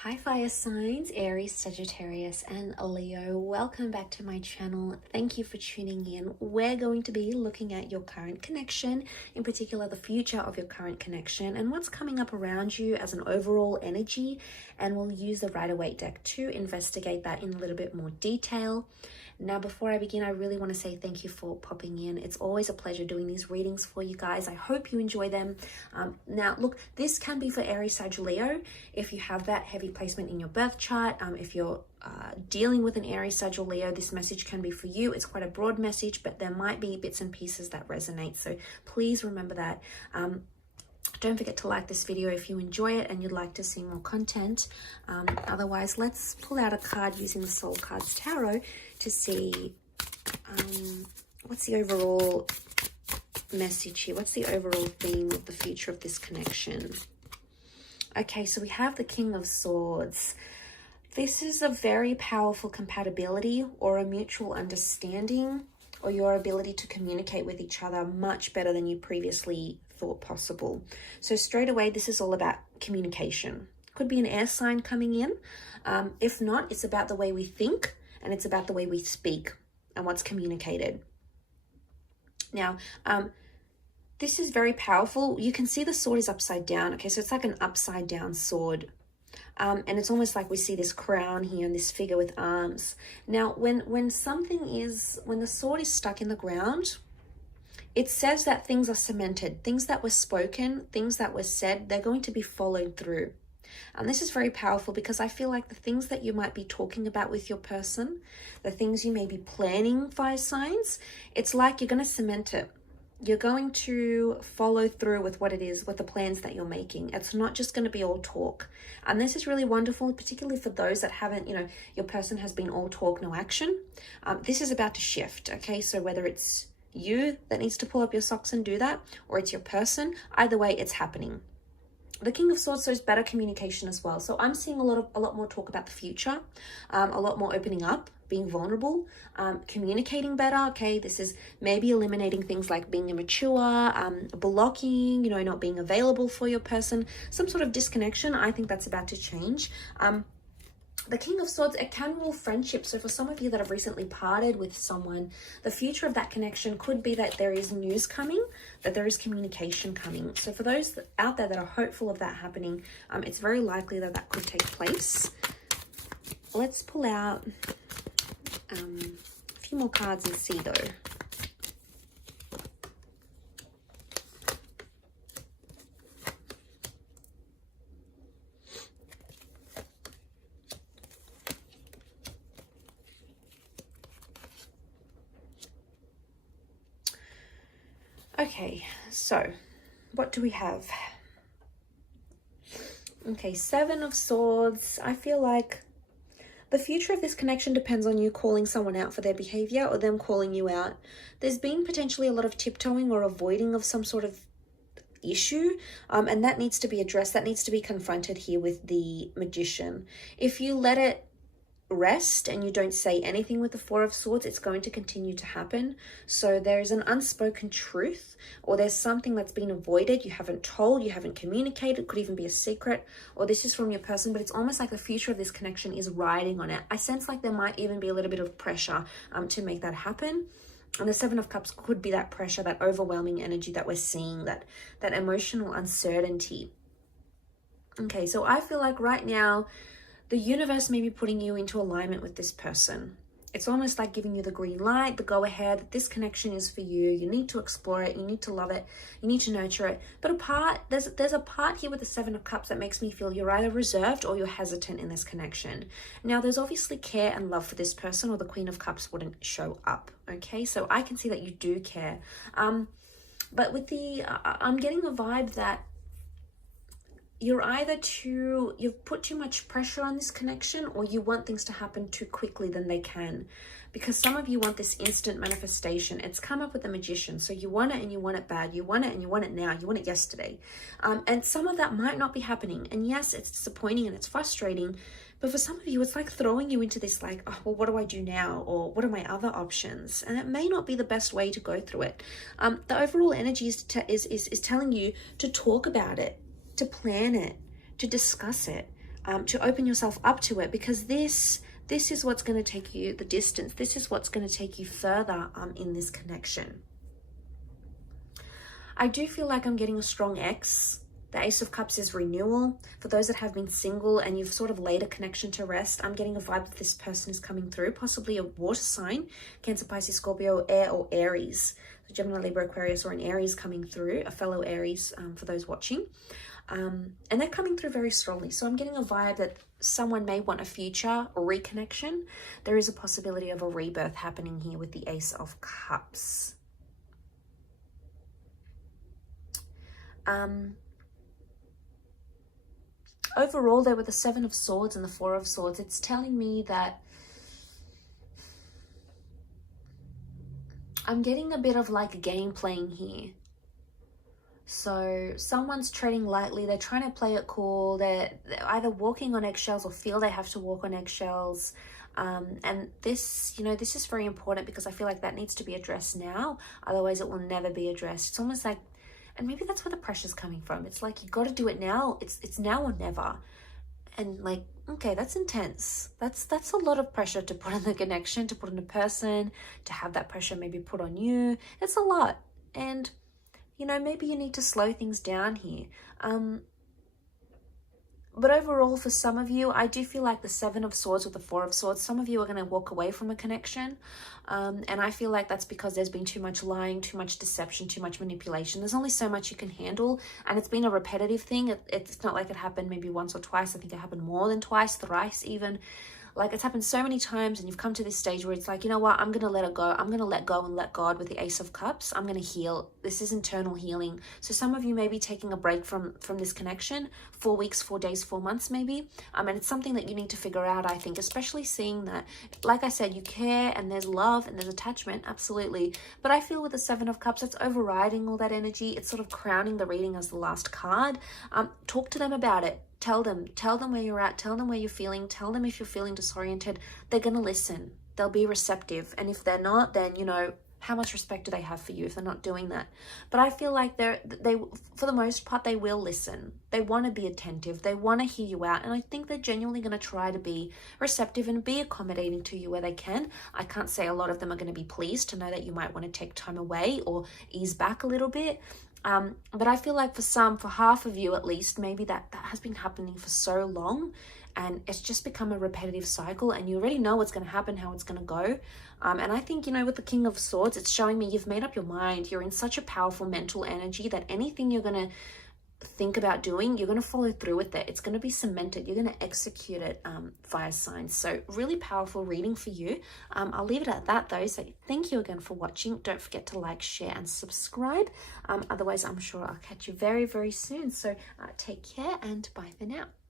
Hi fire signs, Aries, Sagittarius and Leo. Welcome back to my channel. Thank you for tuning in. We're going to be looking at your current connection, in particular the future of your current connection and what's coming up around you as an overall energy, and we'll use the Rider-Waite deck to investigate that in a little bit more detail. Now, before I begin, I really want to say thank you for popping in. It's always a pleasure doing these readings for you guys. I hope you enjoy them. Now, look, this can be for Aries, Sag, Leo. If you have that heavy placement in your birth chart, if you're dealing with an Aries, Sag, or Leo, this message can be for you. It's quite a broad message, but there might be bits and pieces that resonate. So please remember that. Don't forget to like this video if you enjoy it and you'd like to see more content. Otherwise, let's pull out a card using the Soul Cards Tarot to see what's the overall message here. What's the overall theme of the future of this connection? Okay, so we have the King of Swords. This is a very powerful compatibility or a mutual understanding, or your ability to communicate with each other much better than you previously thought possible. So straight away, this is all about communication. Could be an air sign coming in. If not, it's about the way we think and it's about the way we speak and what's communicated. Now, this is very powerful. You can see the sword is upside down. Okay, so it's like an upside down sword. And it's almost like we see this crown here and this figure with arms. Now, when the sword is stuck in the ground, it says that things are cemented. Things that were spoken, things that were said, they're going to be followed through. And this is very powerful because I feel like the things that you might be talking about with your person, the things you may be planning, fire signs, it's like you're going to cement it. You're going to follow through with what it is, with the plans that you're making. It's not just going to be all talk. And this is really wonderful, particularly for those that haven't, your person has been all talk, no action. This is about to shift, okay? So whether it's you that needs to pull up your socks and do that, or it's your person, either way, it's happening. The King of Swords shows better communication as well. So I'm seeing a lot more talk about the future, a lot more opening up, being vulnerable, communicating better. Okay, this is maybe eliminating things like being immature, blocking, not being available for your person, some sort of disconnection. I think that's about to change. The King of Swords, it can rule friendship. So for some of you that have recently parted with someone, the future of that connection could be that there is news coming, that there is communication coming. So for those out there that are hopeful of that happening, it's very likely that that could take place. Let's pull out a few more cards and see though. Okay, so what do we have? Okay, Seven of Swords. I feel like the future of this connection depends on you calling someone out for their behavior or them calling you out. There's been potentially a lot of tiptoeing or avoiding of some sort of issue, and that needs to be addressed. That needs to be confronted here with the Magician. If you let it rest and you don't say anything with the Four of Swords, it's going to continue to happen. So there's an unspoken truth, or there's something that's been avoided, you haven't told, you haven't communicated, could even be a secret, or this is from your person, but it's almost like the future of this connection is riding on it. I sense like there might even be a little bit of pressure to make that happen. And the Seven of Cups could be that pressure, that overwhelming energy that we're seeing, that emotional uncertainty. Okay, so I feel like right now the universe may be putting you into alignment with this person. It's almost like giving you the green light, the go ahead. This connection is for you. You need to explore it. You need to love it. You need to nurture it. But there's a part here with the Seven of Cups that makes me feel you're either reserved or you're hesitant in this connection. Now, there's obviously care and love for this person, or the Queen of Cups wouldn't show up. Okay, so I can see that you do care. But with I'm getting a vibe that you've put too much pressure on this connection, or you want things to happen too quickly than they can, because some of you want this instant manifestation. It's come up with the Magician. So you want it and you want it bad. You want it and you want it now. You want it yesterday. And some of that might not be happening. And yes, it's disappointing and it's frustrating, but for some of you, it's like throwing you into this like, oh, well, what do I do now? Or what are my other options? And it may not be the best way to go through it. The overall energy is telling you to talk about it, to plan it, to discuss it. to open yourself up to it, because this is what's going to take you the distance. This is what's going to take you further in this connection. I do feel like I'm getting a strong X. The Ace of Cups is renewal. For those that have been single and you've sort of laid a connection to rest, I'm getting a vibe that this person is coming through, possibly a water sign, Cancer, Pisces, Scorpio, Air, or Aries. So Gemini, Libra, Aquarius, or an Aries coming through, a fellow Aries for those watching. And they're coming through very strongly. So I'm getting a vibe that someone may want a future reconnection. There is a possibility of a rebirth happening here with the Ace of Cups. Overall, there were the Seven of Swords and the Four of Swords. It's telling me that I'm getting a bit of like game playing here. So someone's treading lightly. They're trying to play it cool. They're either walking on eggshells or feel they have to walk on eggshells. And this, you know, this is very important because I feel like that needs to be addressed now. Otherwise, it will never be addressed. It's almost like, and maybe that's where the pressure's coming from. It's like, you got to do it now. It's now or never. And like, okay, that's intense. That's a lot of pressure to put on the connection, to put on a person, to have that pressure maybe put on you. It's a lot. And, you know, maybe you need to slow things down here. But overall, for some of you, I do feel like the Seven of Swords with the Four of Swords, some of you are going to walk away from a connection. And I feel like that's because there's been too much lying, too much deception, too much manipulation. There's only so much you can handle. And it's been a repetitive thing. It's not like it happened maybe once or twice. I think it happened more than twice, thrice even. Like, it's happened so many times, and you've come to this stage where it's like, you know what, I'm going to let it go. I'm going to let go and let God with the Ace of Cups. I'm going to heal. This is internal healing. So some of you may be taking a break from this connection, 4 weeks, 4 days, 4 months maybe. And it's something that you need to figure out, I think, especially seeing that, like I said, you care and there's love and there's attachment, absolutely. But I feel with the Seven of Cups, it's overriding all that energy. It's sort of crowning the reading as the last card. Talk to them about it. Tell them where you're at, tell them where you're feeling, tell them if you're feeling disoriented. They're going to listen. They'll be receptive. And if they're not, then, you know, how much respect do they have for you if they're not doing that? But I feel like they for the most part, they will listen. They want to be attentive. They want to hear you out. And I think they're genuinely going to try to be receptive and be accommodating to you where they can. I can't say a lot of them are going to be pleased to know that you might want to take time away or ease back a little bit. But I feel like for half of you at least, maybe that has been happening for so long and it's just become a repetitive cycle and you already know what's going to happen, how it's going to go. And I think, you know, with the King of Swords, it's showing me you've made up your mind. You're in such a powerful mental energy that anything you're going to think about doing, you're going to follow through with it. It's going to be cemented. You're going to execute it, fire signs. So really powerful reading for you. I'll leave it at that though. So thank you again for watching. Don't forget to like, share and subscribe. Otherwise, I'm sure I'll catch you very, very soon. So take care and bye for now.